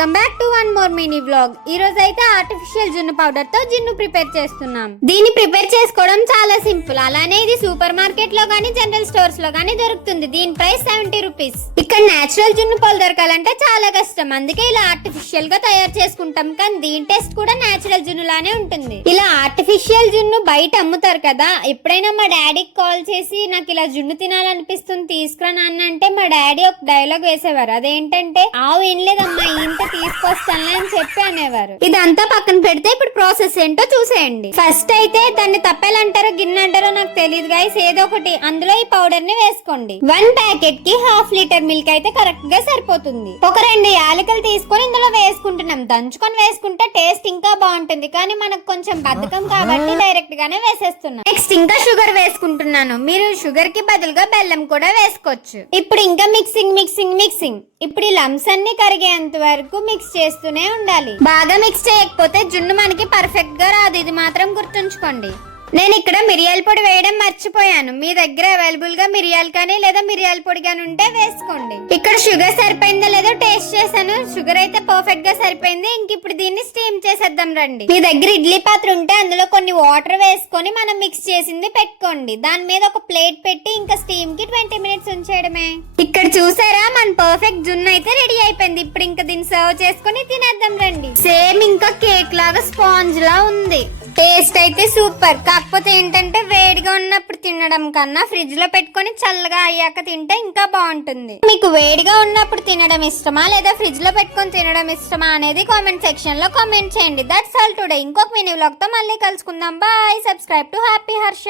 Welcome back to one more mini vlog. ఈ రోజు అయితే ఆర్టిఫిషియల్ జున్ను పౌడర్ తో జున్ను ప్రిపేర్ చేస్తున్నాం. దీన్ని ప్రిపేర్ చేసుకోవడం చాలా సింపుల్. అలానే ఇది సూపర్ మార్కెట్ లో గానీ జనరల్ స్టోర్స్ లో గానీ దొరుకుతుంది. దీని ప్రైస్ 70 రూపీస్. ఇక్కడ నేచురల్ జున్ను పాలు దొరకాలంటే చాలా కష్టం. అందుకే ఇలా ఆర్టిఫిషియల్ గా తయారు చేసుకుంటాం. కానీ దీని టేస్ట్ కూడా నేచురల్ జున్ను లానే ఉంటుంది. ఇలా ఆర్టిఫిషియల్ జున్ను బయట అమ్ముతారు కదా. ఎప్పుడైనా మా డాడీకి కాల్ చేసి నాకు ఇలా జున్ను తినాలనిపిస్తుంది తీసుకురా నాన్న అంటే మా డాడీ ఒక డైలాగ్ వేసేవారు. అదేంటంటే ఆవు ఏం లేదమ్మా ఇంత తీసుకొస్తానులే అని చెప్పి అనేవారు. ఇదంతా పక్కన పెడితే ఇప్పుడు ప్రాసెస్ ఏంటో చూసేయండి. ఫస్ట్ అయితే దాన్ని తప్పేలంటారో గిన్నె అంటారో నాకు తెలియదు గైస్, ఏదో ఒకటి అందులో ఈ పౌడర్ ని వేసుకోండి. 1 ప్యాకెట్ కి 1/2 లీటర్ మిల్క్ అయితే కరెక్ట్ గా సరిపోతుంది. ఒక 2 యాలకులు తీసుకొని ఇందులో వేసుకుంటున్నాం. దంచుకొని వేసుకుంటే టేస్ట్ ఇంకా బాగుంటుంది. కానీ మనకు కొంచెం బద్ధకం కాబట్టి డైరెక్ట్ గానే వేసేస్తున్నాం. నెక్స్ట్ ఇంకా షుగర్ వేసుకుంటున్నాను. మీరు షుగర్ కి బదులుగా బెల్లం కూడా వేసుకోవచ్చు. ఇప్పుడు ఇంకా మిక్సింగ్ మిక్సింగ్ మిక్సింగ్. ఇప్పుడు ఈ లమ్స్ అన్ని కరిగేంత వరకు మిక్స్ చేస్తూనే ఉండాలి. బాగా మిక్స్ చేయకపోతే జున్ను మనకి పర్ఫెక్ట్ గా రాదు. ఇది మాత్రం గుర్తుంచుకోండి. నేను ఇక్కడ మిరియాల పొడి వేయడం మర్చిపోయాను. మీ దగ్గర అవైలబుల్ గా మిరియాలు కానీ లేదా మిరియాల పొడి కానీ ఉంటే వేసుకోండి. ఇక్కడ షుగర్ సరిపోయిందో లేదో టేస్ట్ చేశాను. షుగర్ అయితే పర్ఫెక్ట్ గా సరిపోయింది. ఇంక ఇప్పుడు దీన్ని స్టీమ్ చేసేద్దాం రండి. మీ దగ్గర ఇడ్లీ పాత్ర ఉంటే అందులో కొన్ని వాటర్ వేసుకొని మనం మిక్స్ చేసింది పెట్టుకోండి. దాని మీద ఒక ప్లేట్ పెట్టి ఇంకా స్టీమ్ కి 20 మినిట్స్ ఉంచేయడమే. ఇక్కడ చూసారా మన పర్ఫెక్ట్ జున్ను అయితే రెడీ అయిపోయింది. ఇప్పుడు ఇంకా దీన్ని సర్వ్ చేసుకొని తినేద్దాం రండి. సేమ్ ఇంకా కేక్ లాగా స్పాంజ్ లా ఉంది. టేస్ట్ అయితే సూపర్. కాకపోతే ఏంటంటే వేడిగా ఉన్నప్పుడు తినడం కన్నా ఫ్రిడ్జ్ లో పెట్టుకొని చల్లగా అయ్యాక తింటే ఇంకా బాగుంటుంది. మీకు వేడిగా ఉన్నప్పుడు తినడం ఇష్టమా లేదా ఫ్రిడ్జ్ లో పెట్టుకొని తినడం ఇష్టమా అనేది కామెంట్ సెక్షన్ లో కామెంట్ చేయండి. That's all today. ఇంకొక మినీ వ్లాగ్ తో మళ్ళీ కలుసుకుందాం. Bye. Subscribe to Happy Harsha.